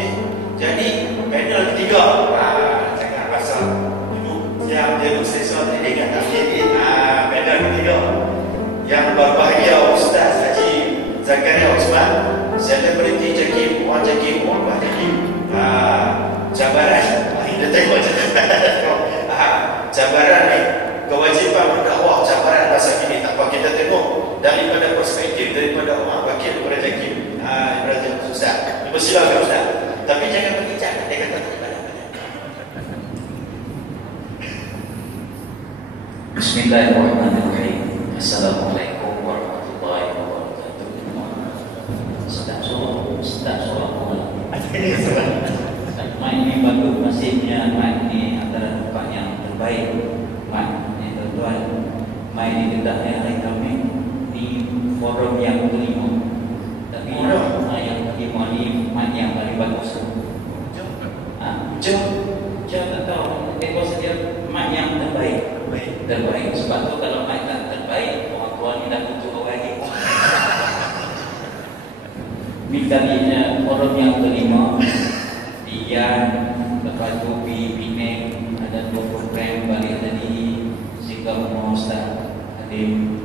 Okey. Jadi panel ketiga, jangan rasa duduk siap dia duduk sesor tadi dengan tak jadi. Panel ketiga yang berbahagia Ustaz Haji Zakaria Osman, selebriti JKIM, orang JKIM, orang Pak JKIM. Cabaran, kita tengok cabaran ni, kewajipan berdakwah, cabaran masa kini tak apa kita tengok daripada perspektif daripada orang wakil daripada JKIM. Daripada Ustaz. Silakan Ustaz. Tapi jangan berbincang, dia kata tak banyak. Bismillahirrahmanirrahim. Assalamualaikum warahmatullahi wabarakatuh. Sedap suara Mak ini baru masihnya Mak ini antara tempat yang terbaik. Mak ini tuan-tuan, Mak ini kita hari kami di forum yang kelima. Tapi yang kelima ni Mak yang paling bagus. Jom tak tahu. Ekor saja Mak yang terbaik. Sebab tu kalau Mak tak terbaik, orang tua ni dah tutup orang lagi. Ini kalinya forum yang kelima. Dia lepas tu pergi Penang, ada 2 program balik tadi. Sikap rumah Ustaz Alim,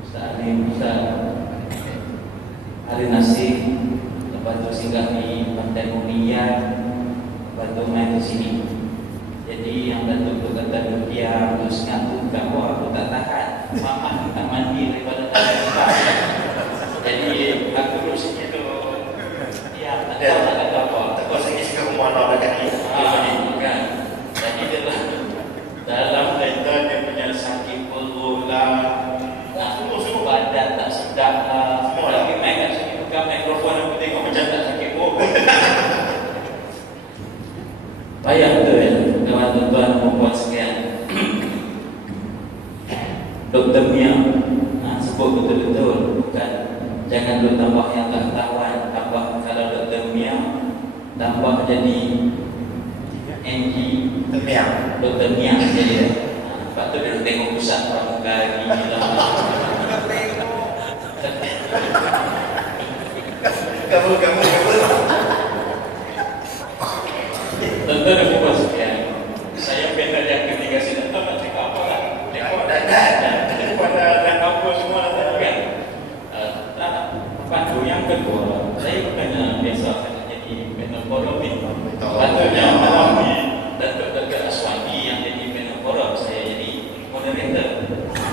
Ustaz Hari Nasir. Lepas tu singgah di Pantai Mulia. Lepas tu main ke sini. Jadi yang Datuk tu kata dia terus ngaku kat bawah, aku tak tahan. Mama tak mandi daripada tak. Jadi aku duduk sini tu. Ya, tak tahu nak kata apa. Tak kuasa sikap rumah nak dekat ni. Kan. Jadi dalam kaitan dia punya sakit perut lah, semua badan tak sedap lah. Semua lagi main kat sini bukan mikrofon, aku tengok macam tak sakit perut. Payah betul ya, tuan-tuan perempuan sekalian. Dr. Mia sebut betul-betul, bukan jangan dulu tambah yang tak ketahuan. Tambah kalau Dr. Mia tambah jadi NG Dr. Mia jadi. Lepas tu dia tengok pusat pramuka gini lah. Kamu Tentu ada perempuan sekian. Saya pengen yang ketiga sini tak nak cakap apa lah. Tengok dan apa semua tak kan. Lepas tu yang kedua, saya bukannya biasa jadi panel forum ni. Patutnya malam ni Datuk Dr. Aswandi yang jadi panel forum, saya jadi moderator.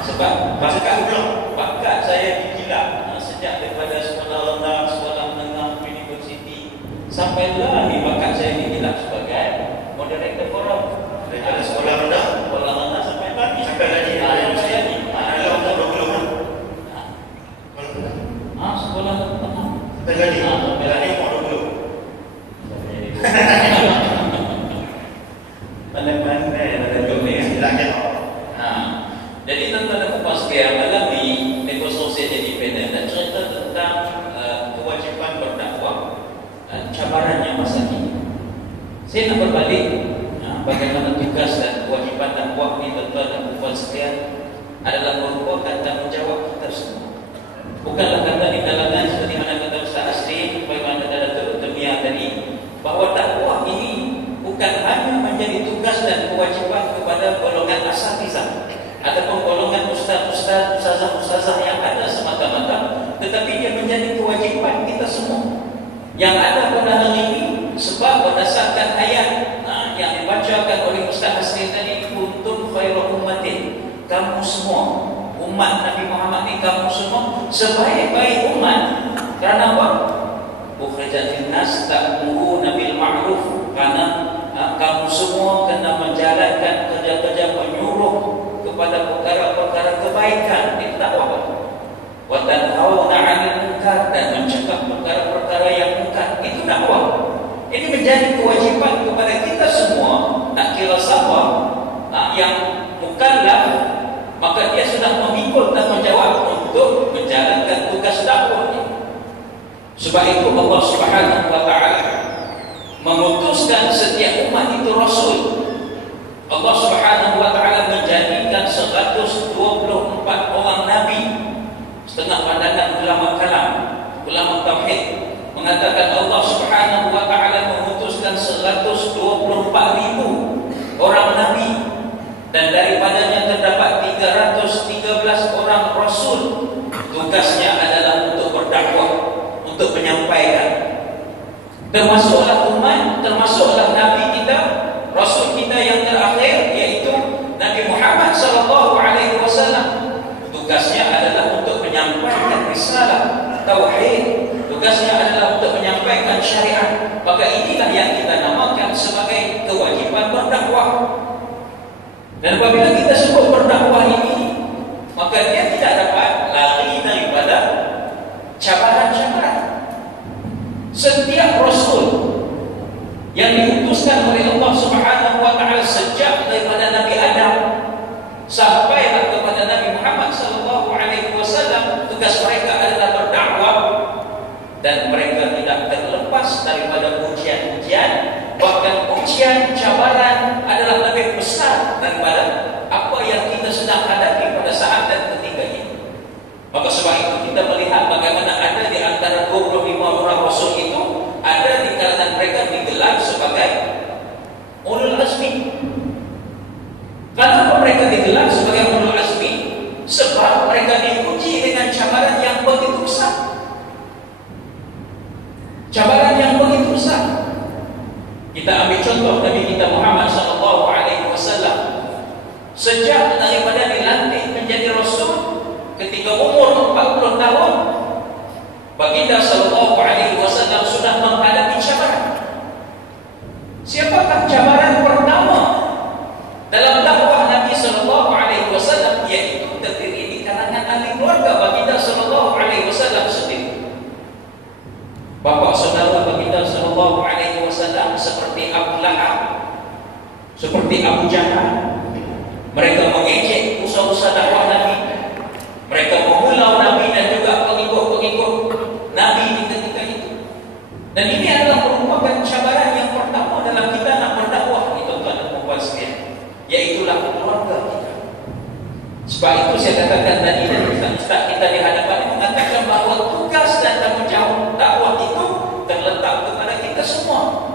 Sebab bakat saya dikilap sejak daripada sekolah rendah, sekolah menengah, universiti sampailah ni bakat saya dikilap sebagai moderator forum. daripada sekolah rendah sampai pagi. sampai lagi Yang saya ni dalam umur 20 kan? sekolah tengah. Sampai lagi umur 20. Pandai-pandai ada dunia. Silakan. Jadi tuan-tuan dan puan sekalian, malam ni negosiasi jadi panel dan cerita tentang kewajipan berdakwah, cabarannya masa ini. Saya nak berbalik bagaimana tugas dan kewajipan dakwah ni tuan-tuan dan puan sekalian adalah merupakan tanggungjawab kita semua. Bukanlah kata di kalangan seperti mana kata Ustaz Asri, bagaimana kata Datuk Mia tadi, bahawa dakwah ini bukan hanya menjadi tugas dan kewajipan kepada golongan asatizah ataupun golongan ustaz-ustaz, ustazah-ustazah yang ada semata-mata, tetapi dia menjadi kewajipan kita semua yang ada pada hari ini. Sebab berdasarkan ayat yang dibacakan oleh Ustaz Asri tadi, kuntum khairu ummatin, kamu semua umat Nabi Muhammad ni, kamu semua sebaik-baik umat. Kerana apa? Ukhrijat linnas ta'muruna bil ma'ruf, karena kamu semua kena menjalankan kerja-kerja penyuruh kepada perkara-perkara kebaikan. Itu dakwah. Wa tanhauna 'anil munkar, dan mencegah perkara-perkara yang munkar. Itu dakwah. Ini menjadi kewajipan kepada kita semua. Tak kira siapa yang mukallaf, maka dia sudah memikul tanggungjawab untuk menjalankan tugas dakwah ini. Sebab itu Allah Subhanahu wa taala memutuskan setiap umat itu rasul. Allah Subhanahu wa taala menjadikan 124 orang nabi. Setengah pandangan ulama kalam, ulama tauhid mengatakan Allah Subhanahu wa orang nabi, dan daripadanya terdapat 313 orang rasul. Tugasnya adalah untuk berdakwah, untuk menyampaikan. Termasuklah umat, termasuklah nabi kita, rasul kita yang terakhir, yaitu Nabi Muhammad SAW. Tugasnya adalah untuk menyampaikan risalah tauhid. Tugasnya adalah untuk menyampaikan syariat. Maka inilah yang kita namakan sebagai kewajiban berdakwah. Dan apabila kita sebut berdakwah ini, maka dia tidak dapat lari daripada cabaran-cabaran. Setiap rasul yang diutuskan oleh Allah Subhanahu wa taala sejak daripada Nabi Adam sampai kepada Nabi Muhammad sallallahu alaihi wasallam, tugas mereka adalah berdakwah, dan mereka tidak terlepas daripada ujian-ujian. Bahkan ujian cabaran adalah lebih besar daripada apa yang kita sedang hadapi pada saat dan ketika ini. Maka sebab itu kita melihat bagaimana ada di antara 25 orang rasul itu, ada di kalangan mereka digelar sebagai ulul azmi. Kenapa mereka digelar sebagai ulul azmi? Sebab mereka diuji dengan cabaran yang begitu besar. Cabaran yang begitu besar. Kita ambil contoh Nabi kita Muhammad SAW. Sejak daripada dilantik menjadi rasul, ketika umur 40 tahun, baginda SAW sudah menghadapi cabaran. Siapakah cabaran pertama dalam dakwah Nabi SAW? Yaitu terdiri di kalangan ahli keluarga baginda SAW sendiri. Bapa saudara baginda SAW seperti Abu Lahab, seperti Abu Jahal. Mereka mengejek usaha-usaha dakwah Nabi. Mereka memulau Nabi dan juga pengikut-pengikut Nabi di ketika itu. Dan ini adalah merupakan cabaran yang pertama dalam kita nak berdakwah, itu tuan dan puan sekalian, iaitulah keluarga kita. Sebab itu saya katakan tadi, dan ustaz kita di hadapan mengatakan bahawa tugas dan tanggungjawab dakwah itu terletak kepada kita semua.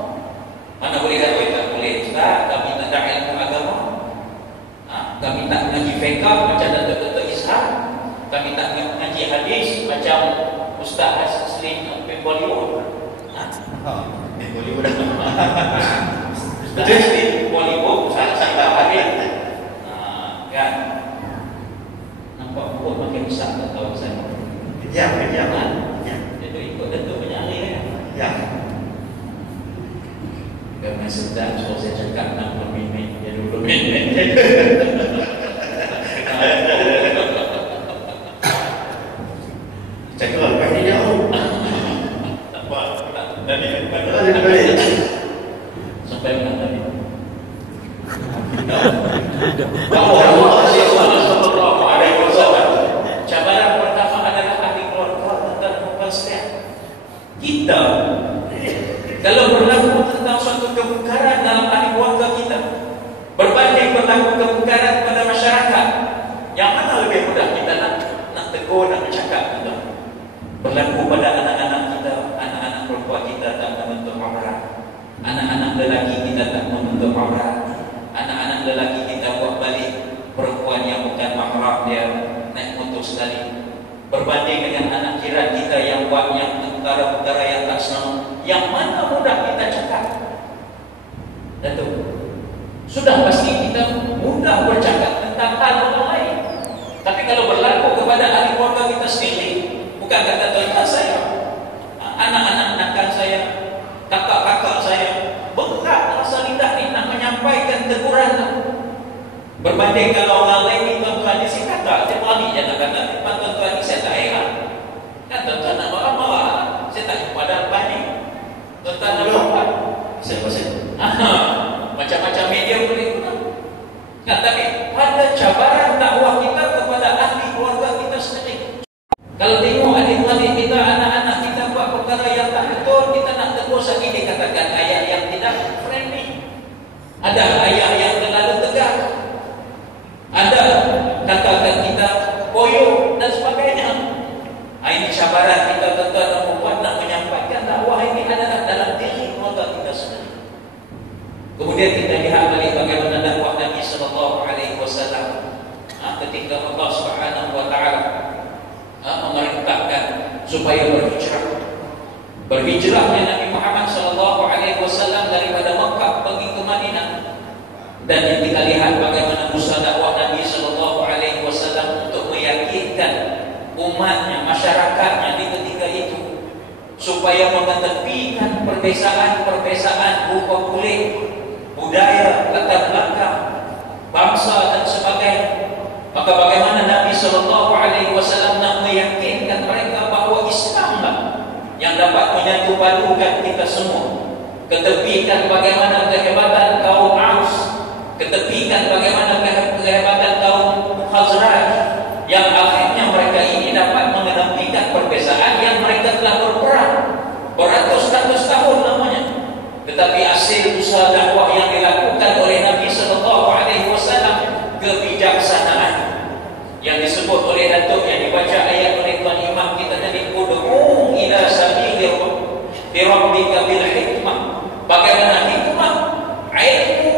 Mana boleh kata tak boleh, ustaz, kami tak ada ilmu agama, kami tak mengaji fiqh macam Datuk Ishak, kami tak mengaji hadis macam Ustaz Haslim bin Bollywood. Bollywood Ustaz Haslim Bollywood, Ustaz hadis. Kan? Nampak pun makin besar, tak tahu saya. Ya. Itu ikut Datuk penyari kan? Ya. Kerana sedang so saya cakap 60 minit, dia 20 minit. Cakap apa ni dia? Tak apa. Nabi sampai mana tadi? Cabaran pertama adalah ahli keluarga tentang perkongsian. Kita kalau berlaku tentang suatu kemungkaran dalam ahli keluarga kita, berbanding berlaku kemungkaran pada masyarakat, yang mana lebih mudah kita nak tegur, nak bercakap kita? Berlaku pada anak-anak kita, anak-anak perempuan kita tak menutup aurat, anak-anak lelaki kita tak menutup aurat, anak-anak lelaki kita buat balik perempuan yang bukan mahram dia naik motor sekali. Berbanding dengan anak jiran kita yang buat yang perkara-perkara yang tak senang, yang mana mudah kita cakap? Datuk, sudah pasti kita mudah bercakap tentang hal orang lain. Tapi kalau berlaku kepada ahli keluarga kita sendiri, bukan kata tuan saya, anak-anak nakal saya, kakak-kakak saya, berat rasa lidah ni nak menyampaikan teguran. Berbanding kalau orang lain ni, tuan-tuan ni saya kata, saya berani je nak kata, tuan-tuan ni saya tak heran. Kan tuan-tuan nak marah-marah, saya tak jumpa dah lepas ni. Tuan-tuan nak buat Saya pasal. Macam-macam media boleh guna. Nah, tapi pada cabaran dakwah kita kepada ahli keluarga kita sendiri. Kalau tengok adik-adik kita, anak-anak kita buat perkara yang tak betul, kita nak tegur lagi, dikatakan ayat yang tidak friendly. Ada ayat yang terlalu tegas. Ada katakan kita koyok dan sebagainya. Ini cabaran kita tuan-tuan dan puan nak menyampaikan dakwah ini adalah dalam diri keluarga kita sendiri. Kemudian kita lihat balik bagaimana dakwah Nabi sallallahu alaihi wasallam ketika Allah Subhanahu wa taala memerintahkan supaya berhijrahnya Nabi Muhammad sallallahu alaihi wasallam daripada Mekah pergi ke Madinah. Dan kita lihat bagaimana usaha dakwah Nabi sallallahu alaihi wasallam untuk meyakinkan umatnya, masyarakatnya di ketika itu supaya mengetepikan perbezaan rupa kulit, budaya, latar belakang, bangsa dan sebagainya. Maka bagaimana Nabi sallallahu alaihi wasallam nak meyakinkan mereka bahawa Islamlah yang dapat menyatu padukan kita semua. Ketepikan bagaimana kehebatan kaum Aus, ketepikan bagaimana kehebatan kaum Khazraj, yang akhirnya mereka ini dapat mengetepikan perbezaan yang mereka telah berperang beratus-ratus tahun namanya. Tetapi hasil usaha dakwah yang dilakukan oleh Nabi sallallahu alaihi wasallam, kebijaksanaan yang disebut oleh datuk yang dibaca ayat oleh tuan imam kita tadi, ud'u ila sabili rabbika bil hikmah. Bagaimana hikmah, ilmu,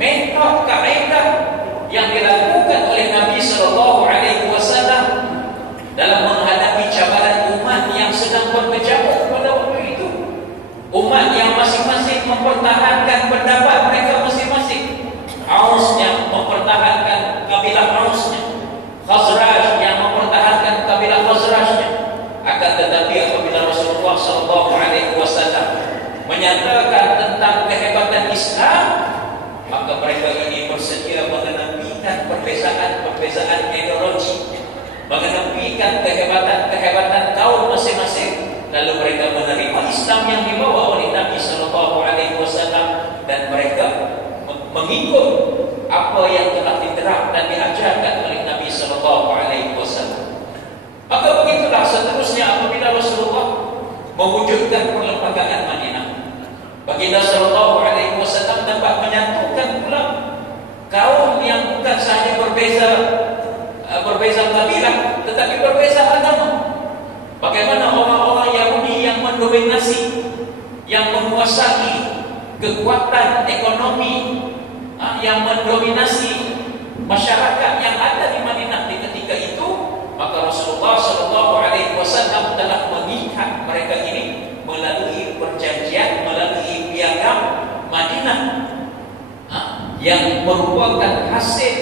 metode, kaedah yang dilakukan oleh Nabi sallallahu alaihi wasallam dalam menghadapi cabaran umat yang sedang berkecamuk pada waktu itu. Umat yang masing-masing mempertahankan pendapat mereka masing-masing. Aus yang mempertahankan kabilah Ausnya, Khazraj yang mempertahankan kabilah Khazrajnya. Akan tetapi apabila Rasulullah sallallahu alaihi wasallam menyatakan tentang kehebatan Islam, maka mereka ini bersedia mengenapikan perbezaan ideologi, mengenapikan kehebatan kaum masing-masing. Lalu mereka menerima Islam yang dibawa oleh Nabi sallallahu alaihi wasallam dan mereka mengikut apa yang telah diterap dan diajarkan oleh Nabi sallallahu alaihi wasallam. Maka begitulah seterusnya apabila Rasulullah mewujudkan perlembagaan Madinah, baginda sallallahu alaihi wasallam dapat menyatukan pula kaum yang bukan sahaja berbeza kabilah tetapi berbeza agama. Bagaimana orang-orang Yahudi yang mendominasi, yang menguasai kekuatan ekonomi, yang mendominasi masyarakat yang ada di Madinah di ketika itu, maka Rasulullah sallallahu alaihi wasallam telah mengikat mereka ini melalui perjanjian, melalui piagam Madinah, yang merupakan hasil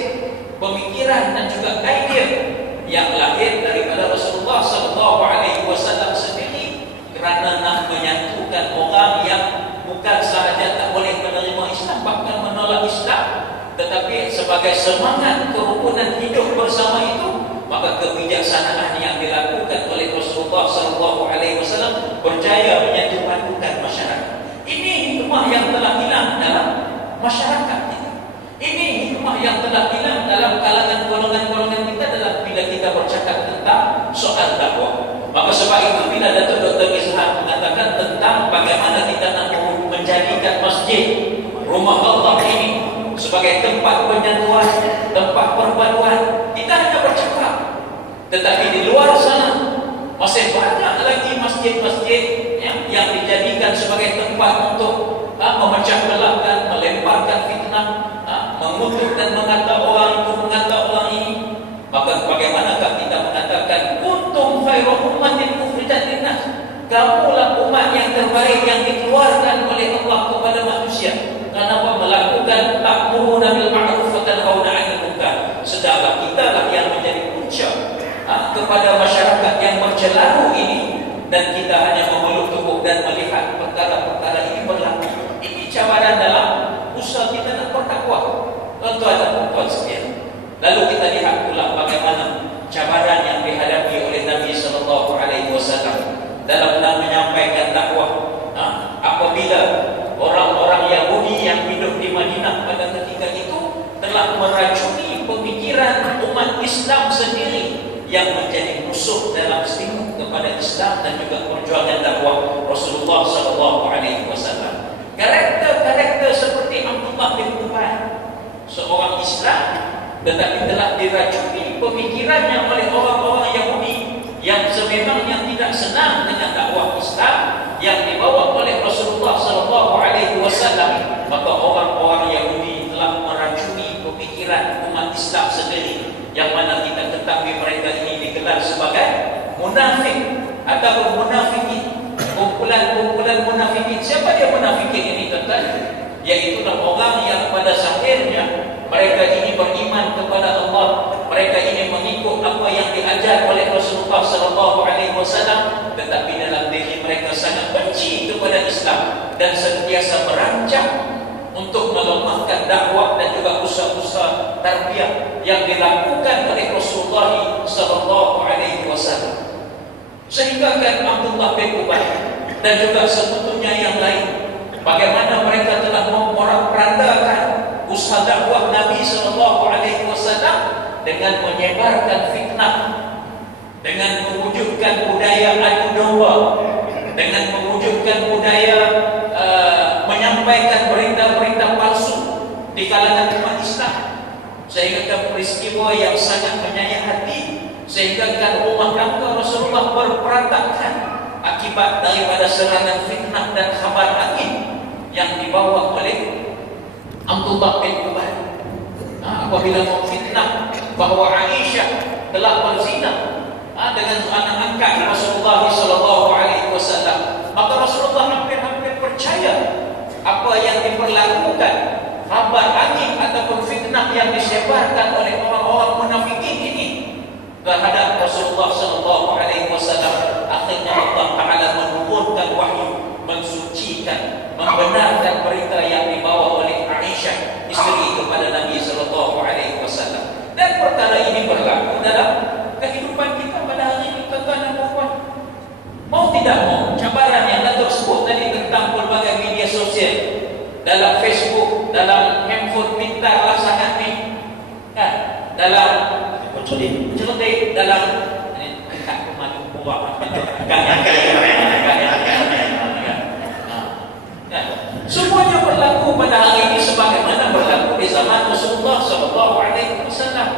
pemikiran dan juga idea yang lahir daripada Rasulullah sallallahu alaihi wasallam sendiri, kerana nak menyatukan orang yang bukan sahaja tak boleh menerima Islam, bahkan menolak Islam, tetapi sebagai semangat kerukunan hidup bersama itu, maka kebijaksanaan yang dilakukan oleh Rasulullah sallallahu alaihi wasallam berjaya menyatukan masyarakat. Ini hikmah yang telah hilang dalam masyarakat kita. Ini hikmah yang telah hilang dalam kalangan golongan-golongan kita dalam bila kita bercakap tentang soal dakwah. Maka sebab itu bila Datuk Dr. Izhar mengatakan tentang bagaimana kita nak menjadikan masjid rumah Allah ini sebagai tempat penyatuan, tempat perpaduan, kita hanya bercakap, tetapi di luar sana masih banyak lagi masjid-masjid yang dijadikan sebagai tempat untuk memecah belahkan, melemparkan fitnah, mengutuk dan mengata orang itu, mengata orang ini. Maka bagaimanakah kita mengatakan kuntum khairu ummatin ukhrijat linnas, kamulah umat yang terbaik yang dikeluarkan oleh Allah kepada manusia. Kenapa? Melakukan ta'muruna bil ma'ruf wa tanhauna 'anil munkar. Sedangkan kita lah yang menjadi punca kepada masyarakat yang bercelaru ini, dan kita hanya memeluk tubuh dan melihat perkara-perkara ini berlaku. Ini cabaran dalam usaha kita nak berdakwah. Tuan-tuan dan puan sekalian, lalu kita lihat pula bagaimana cabaran yang dihadapi oleh Nabi sallallahu alaihi wasallam dalam menyampaikan dakwah. Apabila orang-orang Yahudi yang hidup di Madinah pada ketika itu telah meracuni pemikiran umat Islam sendiri yang menjadi musuh dalam stinggung kepada Islam dan juga perjuangan dakwah Rasulullah sallallahu alaihi wasallam. Karakter-karakter seperti Abdullah bin Ubay, seorang Islam tetapi telah diracuni pemikirannya oleh orang-orang Yahudi yang sememangnya tidak senang dengan dakwah Islam yang dibawa oleh Rasulullah sallallahu alaihi wasallam. Maka orang dinasihat oleh Rasulullah sallallahu alaihi wasallam, tetapi dalam diri mereka sangat benci kepada Islam dan sentiasa merancang untuk melemahkan dakwah dan juga usaha-usaha tarbiyah yang dilakukan oleh Rasulullah sallallahu alaihi wasallam. Sehingga kan Abdullah bin Ubay dan juga sebetulnya yang lain, bagaimana mereka telah memperandakan usaha dakwah Nabi sallallahu alaihi wasallam dengan menyebarkan fitnah, dengan mewujudkan budaya adu domba, dengan mewujudkan budaya menyampaikan berita-berita palsu di kalangan umat Islam, sehingga peristiwa yang sangat menyayat hati, sehingga rumah tangga Rasulullah berperantakan akibat daripada serangan fitnah dan khabar angin yang dibawa oleh Abdullah bin Ubay. Apabila memfitnah bahawa Aisyah telah berzina dengan anak angkat Rasulullah sallallahu alaihi wasallam, maka Rasulullah hampir-hampir percaya apa yang diperlakukan, khabar angin ataupun fitnah yang disebarkan oleh orang-orang munafikin ini terhadap Rasulullah sallallahu alaihi wasallam. Akhirnya Allah Taala menurunkan wahyu, mensucikan, membenarkan berita yang dibawa oleh Aisyah, isteri kepada Nabi sallallahu alaihi wasallam. Dan perkara ini berlaku dalam kehidupan kita pada hari ini, tuan-tuan dan puan. Mau tidak mau, cabaran yang Datuk sebut tadi tentang pelbagai media sosial, dalam Facebook, dalam handphone pintar lah sangat ni, kan? Dalam cerdik, dalam kat rumah buat semuanya berlaku pada hari ini sebagaimana berlaku di zaman Rasulullah sallallahu alaihi wasallam.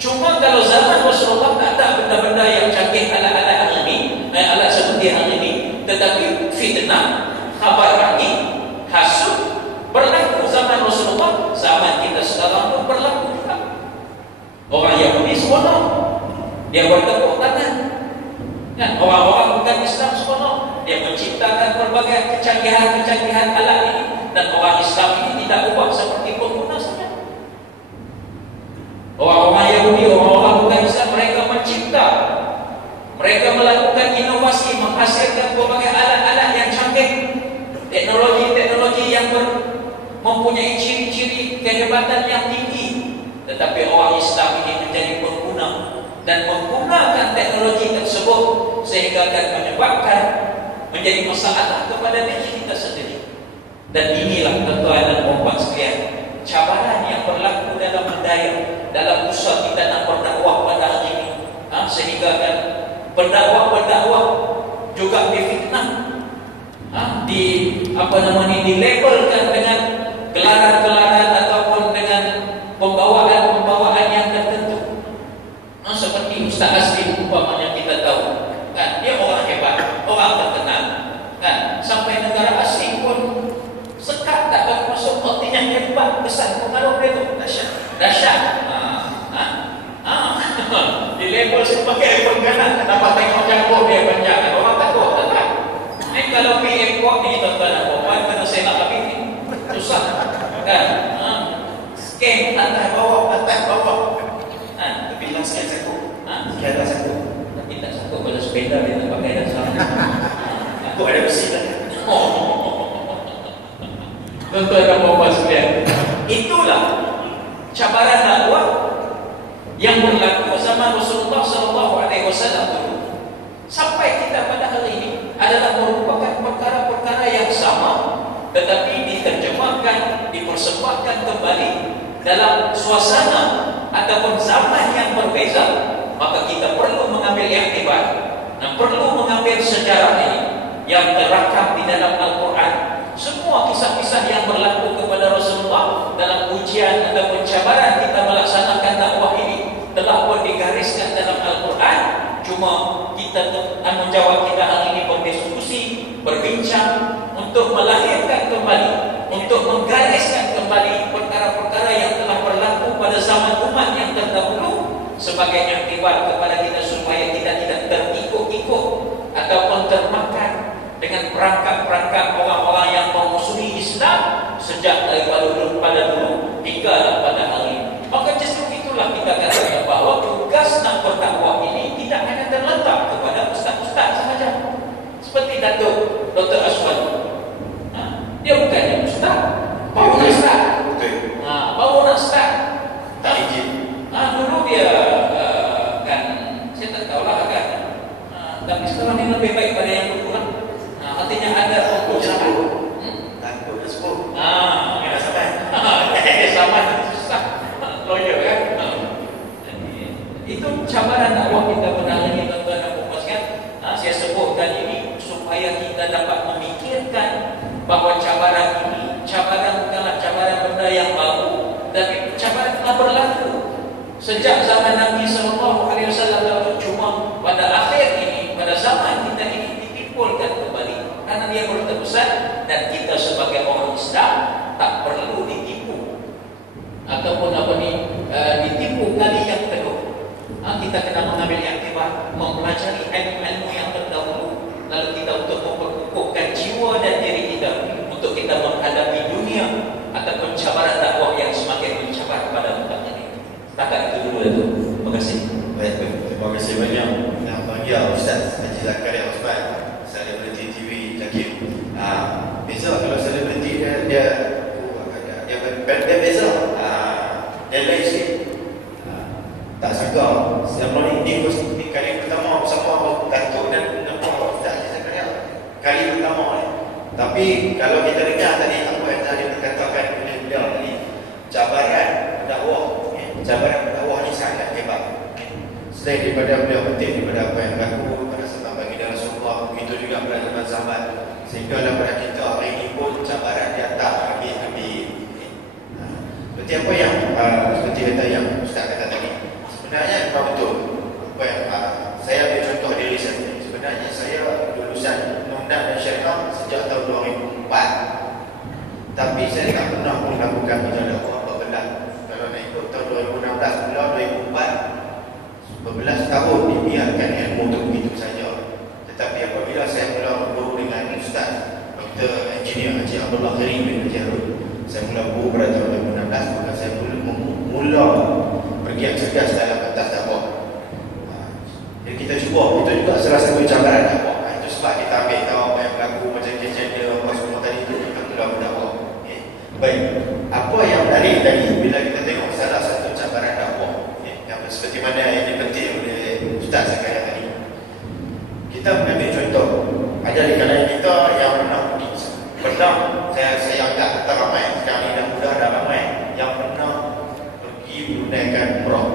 Cuma kalau zaman Rasulullah tak ada benda-benda yang canggih ala-ala hari ini, alat seperti hari ini, tetapi fitnah, khabar angin, hasud berlaku zaman Rasulullah. Zaman kita sekarang pun berlaku juga. Orang Yahudi seronok, dia bertepuk tangan. Kan? Orang-orang bukan Islam seronok, dia menciptakan berbagai kecanggihan-kecanggihan alat ini, dan orang Islam ini tidak ubah seperti pengguna saja. Orang-orang Yahudi, orang-orang bukan Islam, mereka mencipta, mereka melakukan inovasi, menghasilkan berbagai alat-alat yang canggih, teknologi-teknologi yang mempunyai ciri-ciri kehebatan yang tinggi. Tetapi orang Islam ini menjadi pengguna dan menggunakan teknologi tersebut, sehingga akan menyebabkan menjadi masalah kepada diri kita sendiri. Dan inilah tuan-tuan dan puan sekalian, cabaran yang berlaku dalam mendaya, dalam usaha kita nak berdakwah pada hari ini, sehingga kan pendakwah-pendakwah juga difitnah, dilabelkan dengan gelaran-gelaran ataupun dengan pembawaan-pembawaan yang tertentu. Seperti Ustaz Asli umpamanya, kita tahu kan, dia orang hebat, orang terkenal kan, sampai negara asing pun sekat tak akan masuk, artinya hebat, besar pengaruh dia tu, dahsyat. Di label sebagai penggalan, dapat tengok jangkau dia panjang, orang takut tak? Ini kalau PM kuat ni tuan-tuan dan puan, kena senak habis ni, susah kan? Scan atas bawah, tapi lah scan satu, scan atas satu, tapi tak satu pada sepeda dia tak pakai dah sama. Aku ada besi dah. Tuan-tuan dan puan sekalian, itulah cabaran dakwah yang berlaku zaman Rasulullah sallallahu alaihi wasallam dulu. Sampai kita pada hari ini adalah merupakan perkara-perkara yang sama, tetapi diterjemahkan, dipersembahkan kembali dalam suasana ataupun zaman yang berbeza. Maka kita perlu mengambil iktibar dan perlu mengambil sejarah ini yang terakam di dalam Al-Quran. Semua kisah-kisah yang berlaku kepada Rasulullah dalam ujian ataupun cabaran kita melaksanakan dakwah ini telah pun digariskan dalam Al-Quran. Cuma kita tanggungjawab kita hari ini berdiskusi, berbincang untuk melahirkan kembali, untuk menggariskan kembali perkara-perkara yang telah berlaku pada zaman umat yang terdahulu sebagai iktibar kepada kita supaya kita tidak terikut-ikut ataupun termakan dengan perangkap-perangkap orang-orang yang memusuhi Islam sejak daripada dulu hingga pada hari ini. Maka justru itulah kita katakan bahawa tugas nak berdakwah ini Sejak zaman Nabi SAW, cuma pada akhir ini, pada zaman kita ini ditimpulkan kembali karena dia berterusan, dan kita sebagai orang Islam tak perlu ditipu ataupun ditipu kali yang kedua. Kita kena mengambil iktibar, mempelajari ilmu-ilmu yang terdahulu, lalu kita untuk memperkukuhkan jiwa dan diri kita untuk kita menghadapi dunia ataupun cabaran dakwah yang semakin mencabar pada tempat ini. Setakat itu dulu itu. Terima kasih. Baik, terima kasih banyak yang panggil Ustaz Haji Zakaria Osman, selebriti TV Jakim. Beza kalau selebriti dia beza. Dia lain sikit. Tak sangka selama ini kali pertama bersama Datuk dan Ustaz Haji Zakaria. Kali pertama ni. Tapi kalau kita dengar tadi apa yang tadi berkatakan oleh beliau tadi, cabaran dakwah ni sangat hebat. Selain daripada beliau penting daripada apa yang berlaku pada zaman baginda Rasulullah, begitu juga pada zaman sahabat, sehingga pada kita hari ini pun cabaran dia tak habis-habis. Seperti apa yang seperti kata yang Ustaz kata tadi, sebenarnya memang betul apa yang saya ambil contoh diri saya. Sebenarnya saya lulusan Undang-Undang dan Syariah sejak tahun 2004, tapi saya tak pernah melakukan kerja dakwah berbelah. Kalau nak ikut tahun 2016 pula 2004, berbelas tahun dibiarkan ilmu itu begitu saja. Tetapi apabila saya mula berguru dengan Ustaz Dr. Engineer Haji Abdullah Karim bin Jarud, saya mula berguru pada tahun 2016, maka saya mula pergian cerdas dalam atas dakwah. Jadi kita cuba, itu juga salah satu cabaran dakwah. Itu sebab kita ambil tahu apa yang berlaku, macam gender apa semua tadi itu, kita mula berdakwah. Baik, apa yang menarik tadi bila kita tengok salah satu cabaran dakwah yang seperti mana yang dipetik oleh Ustaz Zakaria tadi, kita mengambil contoh. Ada di kalangan kita yang pernah saya anggap tak ramai sekarang ni, dan mudah dah ramai yang pernah pergi menunaikan umrah.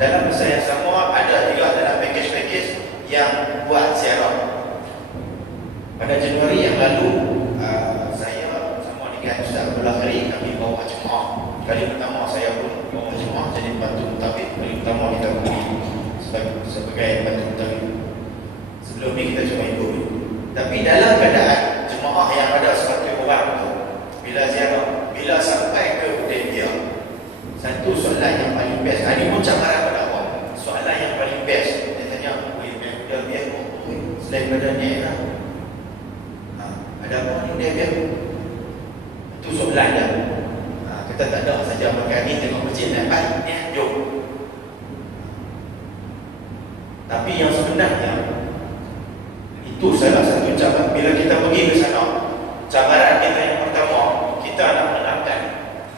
Dalam masa yang sama ada juga dalam package-package yang buat ziarah. Pada Januari yang lalu saya sama dengan Ustaz Abdullah Karim, kami bawa jemaah. Kali pertama saya pun bawa jemaah jadi bantu mutawif. Kali pertama kita pergi sebagai bantu mutawif. Sebelum ni kita cuma ikut. Tapi dalam keadaan jemaah yang ada 100 orang tu, bila ziarah, bila sampai ke Hudaybiyah, satu soalan yang paling best, ini pun cabaran pada awal. Soalan yang paling best, dia tanya, Hudaybiyah selain pada daerah, ada apa ni Hudaybiyah? Itu soalan dia. Kita tak ada saja makan ni, tengok masjid naik baik, jom. Tapi yang sebenarnya itu salah satu cabaran. Bila kita pergi ke sana, cabaran kita yang pertama, kita nak menenangkan,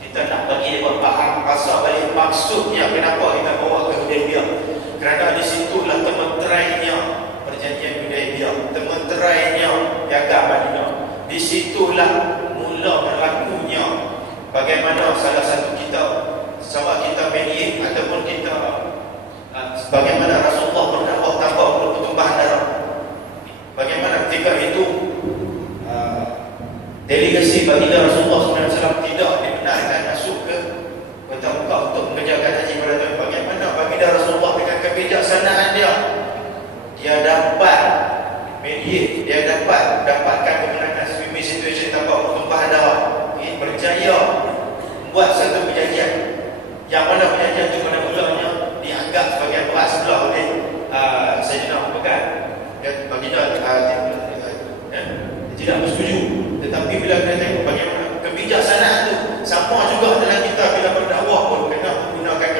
kita nak bagi mereka faham asal balik maksudnya kenapa kita bawa ke Hudaybiyah. Kerana di situlah tementerainya perjanjian Hudaybiyah, tementerainya Piagam Madinah. Di situlah mula berlakunya bagaimana salah satu kita, sama kita mediate ataupun kita bagaimana Rasulullah berdakwah tanpa perlu pertumpahan darah. Bagaimana ketika itu delegasi baginda Rasulullah SAW tidak dibenarkan masuk ke Kota Mekah untuk mengerjakan haji pada tahun. Bagaimana baginda Rasulullah dengan kebijaksanaan dia dapat mediate, dia dapatkan kemenangan swimming situation tanpa pertumpahan darah. Berjaya membuat satu perjanjian yang mana perjanjian itu pada mulanya dianggap sebagai berat sebelah oleh Sayyidina Abu Bakar. Baginda tidak bersetuju. Tetapi bila kita tengok bagaimana kebijaksanaan itu, sama juga dalam kita bila berdakwah pun kena menggunakan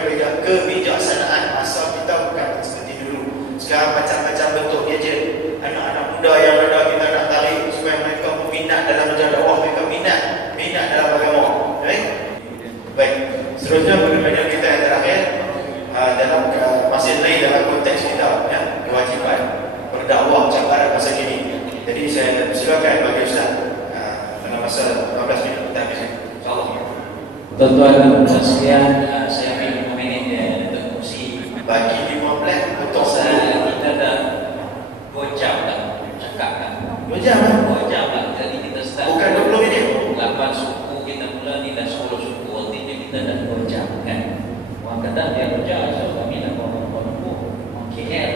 kebijaksanaan. Asal kita bukan seperti dulu. Sekarang macam-macam bentuk gadget. Anak-anak muda yang ada kita nak tarik supaya mereka minat dalam berdakwah, mereka minat dalam agama. Baik. Seterusnya bagaimana kita yang terakhir dalam masih lain dalam konteks kita, kewajipan berdakwah cabaran masa kini. Jadi saya silakan bagi Ustaz dalam masa 15 minit kita habis, insyaAllah. Tuan-tuan dan puan sekalian, saya ambil 5 minit untuk fungsi. Bagi 15 untuk kita dah 2 jam dah cakap kan. 2 jam kan? 2 jam lah. Jadi kita start bukan 20 minit. 8 suku kita mula ni dah 10 suku. Artinya kita dah 2 jam kan. kadang dia kerja, so kami nak bawa orang KL.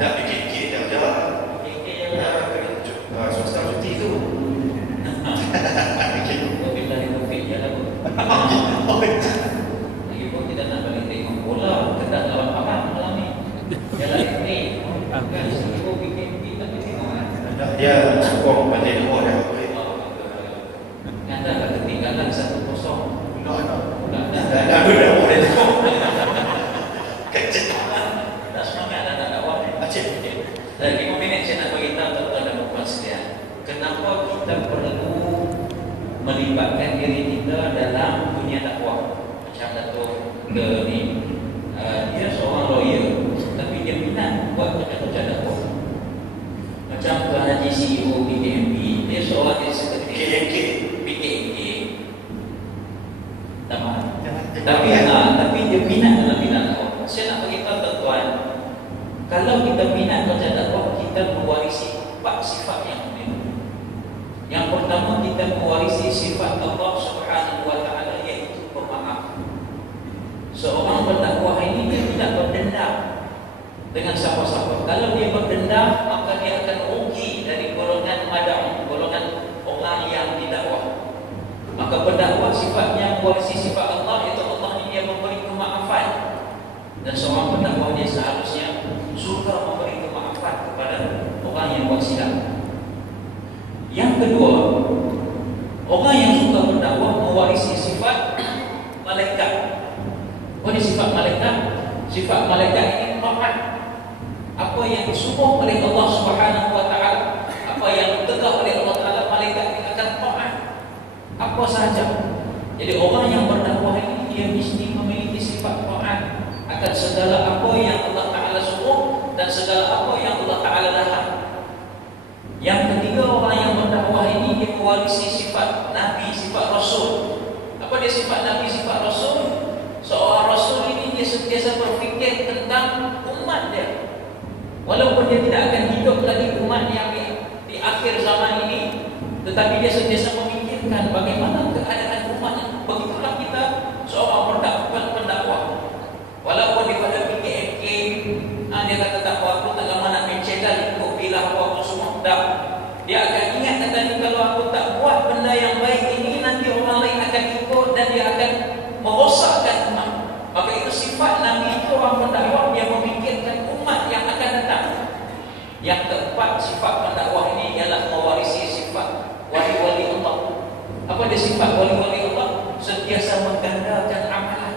Nak bikin yang jauh. Swasta cuti tu. Bila COVID je lah. Lagipun kita nak balik tengok bola, kita lawan Ahmad malam ni. Jalan ini, kan sini pun bikin kita tengok kan. Dia sokong balik luar dah. Anda dah ketinggalan 1-0. Dah boleh tengok. Kecil. Dah semangat dah nak dakwah. Lagi 5 minit saya nak beritahu tuan-tuan dan puan sekalian. Kenapa kita perlu melibatkan diri kita dalam dunia dakwah? Macam Datuk ni, dia seorang lawyer, tapi dia minat buat kerja dakwah. Macam Tuan Haji CEO PKMP, dia seorang eksekutif PKMP. Tapi dia minat dalam bidang dakwah. Saya nak beritahu tuan-tuan, kalau kita minat kerja dakwah, kita mewarisi 4 sifat yang mulia. Yang pertama, kita mewarisi sifat Allah Subhanahu wa taala, iaitu pemaaf. Seorang berdakwah ini dia tidak berdendam dengan siapa-siapa. Kalau dia berdendam, maka dia akan rugi dari golongan mad'u, golongan orang yang didakwah. Maka berdakwah sifatnya mewarisi sifat Allah, iaitu Allah ini dia memberi kemaafan. Dan seorang pendakwah dia seharusnya suka memberi kemaafan kepada orang yang buat silap. Yang kedua, orang yang suka berdakwah mewarisi sifat malaikat. Apa ni sifat malaikat? Sifat malaikat ini taat. Apa yang disuruh oleh Allah Subhanahu wa taala, apa yang ditegak oleh Allah Taala, malaikat ini akan taat. Apa sahaja. Jadi orang yang berdakwah ini dia mesti memiliki sifat taat akan segala apa yang Allah Taala suruh dan segala apa yang Allah Taala larang. Yang ketiga, orang yang berdakwah ini dia mewarisi sifat Nabi, sifat Rasul. Apa dia sifat Nabi, sifat Rasul? Seorang Rasul ini dia sentiasa berfikir tentang umat dia. Walaupun dia tidak akan hidup lagi umat yang di akhir zaman ini, tetapi dia sentiasa memikirkan bagaimana keadaan umatnya. Begitulah kita seorang pendakwah. Walaupun dia pada PKMK, dia kata tak apa, aku tak lama nak mencetak ikut bilah aku semua. Tak. Dia akan ingat katanya, kalau aku tak buat benda yang baik ini, nanti orang lain akan ikut dan dia akan merosakkan umat. Maka itu sifat Nabi itu, orang pendakwah dia memikirkan umat yang akan datang. Yang keempat, sifat pendakwah ini ialah mewarisi sifat wali-wali Allah. Apa dia sifat wali-wali Allah? Sentiasa menggandakan amalan,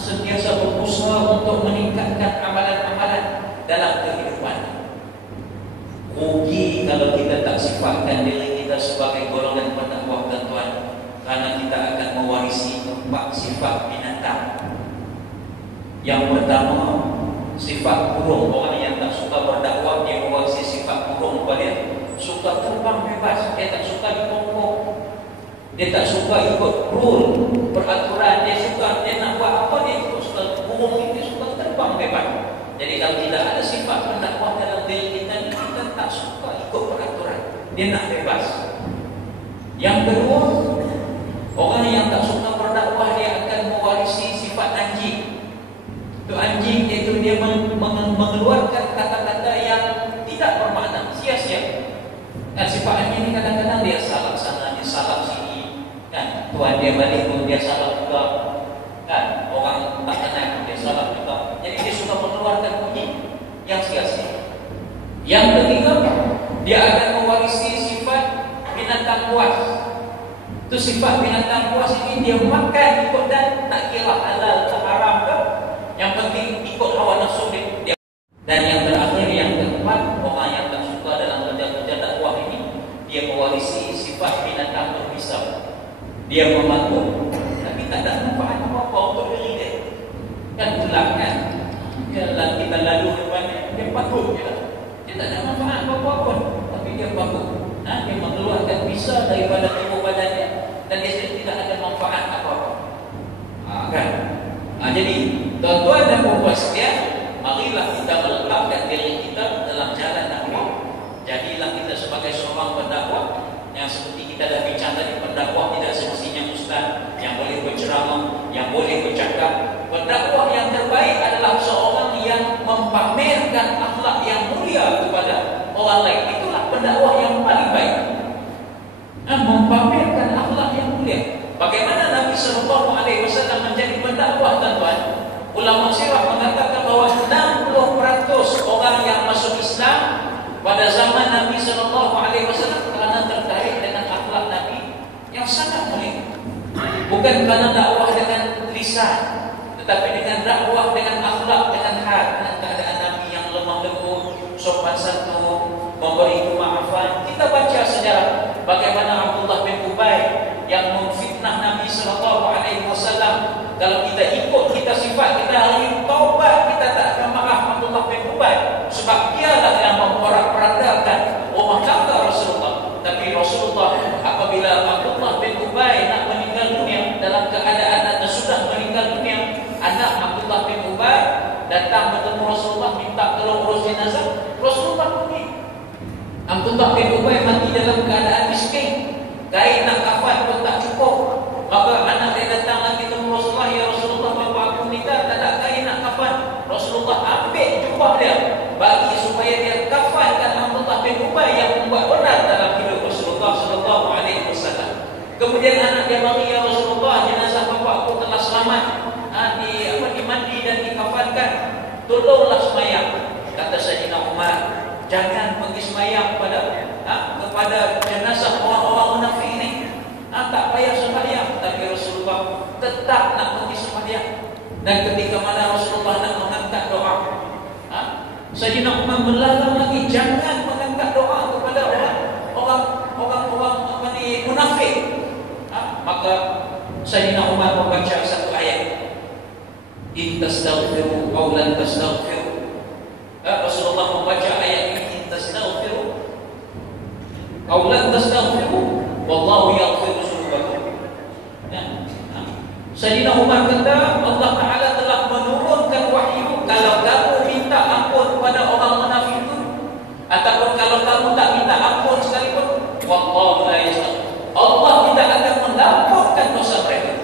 sentiasa berusaha untuk meningkatkan amalan-amalan dalam kehidupan. Rugi kalau kita tak sifatkan diri kita sebagai golongan pendakwah, tuan-tuan, karena kita akan mewarisi 4 sifat binatang. Yang pertama, sifat burung. Orang yang tak suka berdakwah, dia mewarisi sifat burung. Dia suka terbang bebas, dia tak suka dipokok, dia tak suka ikut rule, peraturan. Dia nak buat apa, dia ikut. Suka burung ini, dia suka terbang bebas. Jadi kalau tidak ada sifat pendakwah dalam diri kita, kita tak suka ikut peraturan, dia nak bebas. Yang kedua, orang yang tak suka berdakwah, dia akan mewarisi sifat anjing. Itu anjing itu dia mengeluarkan kata-kata yang tidak bermakna, sia-sia. Dan sifat anjing ini kadang-kadang dia salah sana, dia salah sini, kan? Tuan dia balik pun dia salah juga, kan? Orang tak kenal dia salah juga. Jadi dia suka mengeluarkan bunyi yang sia-sia. Yang ketiga, dia akan mewarisi sifat binatang buas. Itu sifat binatang buas ini, dia makan ikut dan tak kira halal ke haram ke, yang penting ikut hawa nafsu dia. Dan yang terakhir, yang keempat, orang yang tak suka dalam kerja-kerja dakwah ini, dia mewarisi sifat binatang berbisa. Dia membantu, tapi tak ada manfaat apa-apa untuk diri dia. Kan gelap kan? Kita lalu depannya, dia patut je lah. Dia tak ada manfaat apa-apa pun, tapi dia patut. Dia mengeluarkan bisa daripada tubuh badannya, dan dia sendiri tidak ada manfaat apa-apa. Kan? Jadi tuan-tuan dan puan sekalian, marilah kita meletakkan diri kita dalam jalan dakwah. Jadilah kita sebagai seorang pendakwah yang seperti kita dah bincang tadi, pendakwah tidak semestinya ustaz yang boleh berceramah, yang boleh bercakap. Pendakwah yang terbaik adalah seorang yang memamerkan akhlak yang mulia kepada orang lain. Itulah pendakwah yang paling baik. Memamerkan akhlak yang mulia. Bagaimana Nabi SAW menjadi pendakwah, tuan-tuan? Ulama sirah mengatakan bahawa 60% orang yang masuk Islam pada zaman Nabi SAW kerana tertarik dengan akhlak Nabi yang sangat mulia. Bukan kerana dakwah dengan lisan, tetapi dengan dakwah dengan akhlak, dengan hal, dengan keadaan Nabi yang lemah lembut, sopan santun, memberi kemaafan. Kita baca sejarah bagaimana Abdullah bin Ubay yang memfitnah Nabi SAW. Kalau kita ikut, kita sifat kita hari ini taubat, kita tak akan maaf Abdullah bin Ubay, sebab dialah yang memporak-porandakan rumah tangga Rasulullah. Tapi Rasulullah apabila Abdullah bin Ubay nak meninggal dunia, dalam keadaan sudah meninggal dunia, anak Abdullah bin Ubay datang bertemu Rasulullah, minta tolong urus jenazah. Rasulullah pergi. Abdullah bin Ubay mati dalam keadaan miskin, kain nak kafan pun tak cukup. Maka anak dia datang lagi temu Rasulullah, ya Rasulullah, bapa aku meninggal, tak ada kain nak kafan. Rasulullah ambil jubah dia, bagi supaya dia kafankan Abdullah bin Ubay yang membuat benar dalam hidup Rasulullah SAW. Kemudian anak dia bagi, ya Rasulullah, jenazah bapa aku telah selamat, dimandi dan dikafankan, tolonglah semayang. Kata Sayyidina Umar, jangan pergi semayang kepada jenazah orang-orang munafik ini. Tak payah sembahyang. Tapi Rasulullah tetap nak pergi sembahyang. Dan ketika mana Rasulullah nak mengangkat doa, Sayyidina Umar melarang lagi, jangan mengangkat doa kepada orang munafik. Maka Sayyidina Umar membaca satu ayat, in tastaghfiru aw lan tastaghfiru. Rasulullah membaca ayat ini, in tastaghfiru aw lan tastaghfiru wallahu yaghfiru dzunubakum. Sayyidina Umar kata, Allah Ta'ala telah menurunkan wahyu, kalau kamu minta ampun kepada orang munafik itu, ataupun kalau kamu tak minta ampun sekalipun, wallahu la yaghfiru, Allah tidak akan mengampunkan dosa mereka.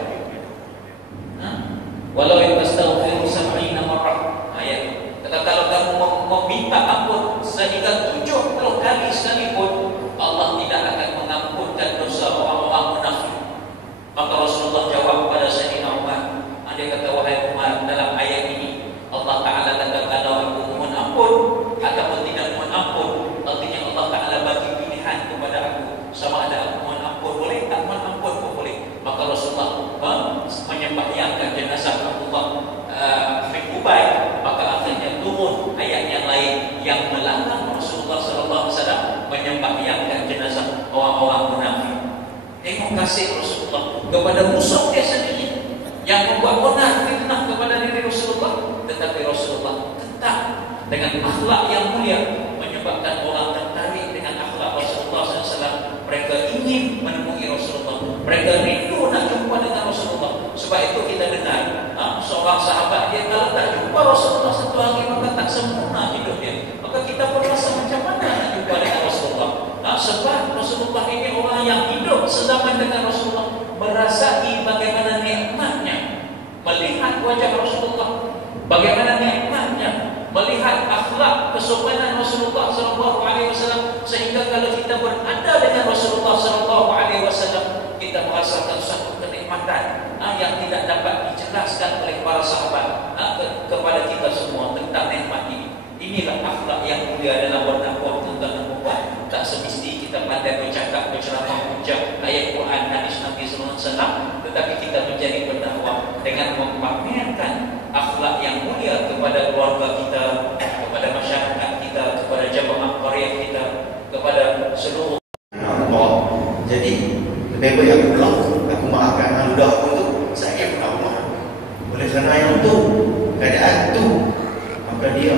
Walau yastaghfiru 70 marrah. Ayat. Kata kalau kamu meminta ampun sehingga 70 kali sekalipun, Allah tidak akan mengampunkan dosa orang-orang munafik. Maka Rasulullah jawab kepada Sayyidina Umar, dia kata, wahai Umar, dalam ayat ini Allah Ta'ala kata kalau aku mohon ampun ataupun tidak mohon ampun, artinya Allah Ta'ala bagi pilihan kepada aku, sama ada aku mohon ampun boleh, tak mohon ampun pun boleh. Maka Rasulullah menyembahyangkan jenazah Abdullah bin Ubay. Maka akhirnya turun ayat yang lain yang melarang Rasulullah SAW menyembahyangkan jenazah orang-orang munafik. Tengok kasih Rasulullah kepada musuh dia sendiri yang membuat onar fitnah kepada diri Rasulullah, tetapi Rasulullah tetap dengan akhlak yang mulia menyebabkan orang tertarik dengan akhlak Rasulullah SAW. Mereka ingin menemui Rasulullah, mereka rindu nak jumpa dengan Rasulullah. Sebab itu kita dengar seorang sahabat dia kalau tak jumpa Rasulullah satu hari maka tak sempurna hidup dia. Maka kita pun rasa macam mana nak jumpa dengan Rasulullah. Sebab Rasulullah ini orang yang hidup sezaman dengan Rasulullah, merasai bagaimana nikmatnya melihat wajah Rasulullah, bagaimana nikmatnya melihat akhlak kesopanan Rasulullah SAW, sehingga kalau kita berada dengan Rasulullah SAW, kita merasakan satu kenikmatan yang tidak dapat dijelaskan oleh para sahabat kepada kita semua tentang nikmat ini. Inilah akhlak yang mulia dalam berdakwah, tentang membuat tak semesti kita pandai bercakap, berceramah, hujah ayat Quran, hadis Nabi SAW, tetapi kita menjadi berdakwah dengan memamerkan akhlak yang mulia kepada keluarga kita, kepada masyarakat kita, kepada jamaah qaryah kita, kepada seluruh Allah. Jadi lebih baik aku pulang, aku maafkan anudah aku tu, saya pun maaf. Oleh kerana yang itu, keadaan itu, maka dia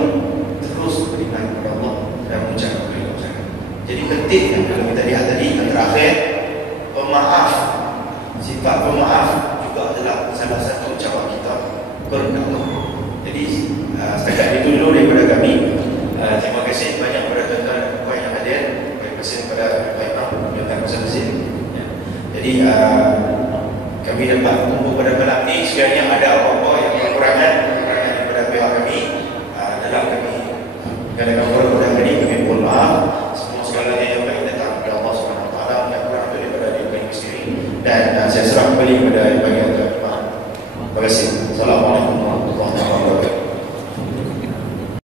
terus beriman kepada Allah dan mengucapkan terima kasih. Jadi penting yang kalau kita lihat tadi yang terakhir, pemaaf, sifat pemaaf juga adalah salah satu cara kita berdakwah. Jadi setakat itu dulu daripada kami. Terima kasih banyak kepada tuan-tuan dan puan yang hadir. Terima kasih kepada Pak Imam yang akan bersama-sama. Jadi kami dapat kumpul pada malam ini. Sekiranya ada apa-apa yang kekurangan daripada pihak kami, dalam kami mengadakan program ini, kami mohon maaf. Semua segalanya yang baik datang kepada Allah SWT, yang kurang itu daripada diri kami sendiri. Dan saya serah kembali kepada bagian Tuhan. Terima kasih. Assalamualaikum warahmatullahi wabarakatuh.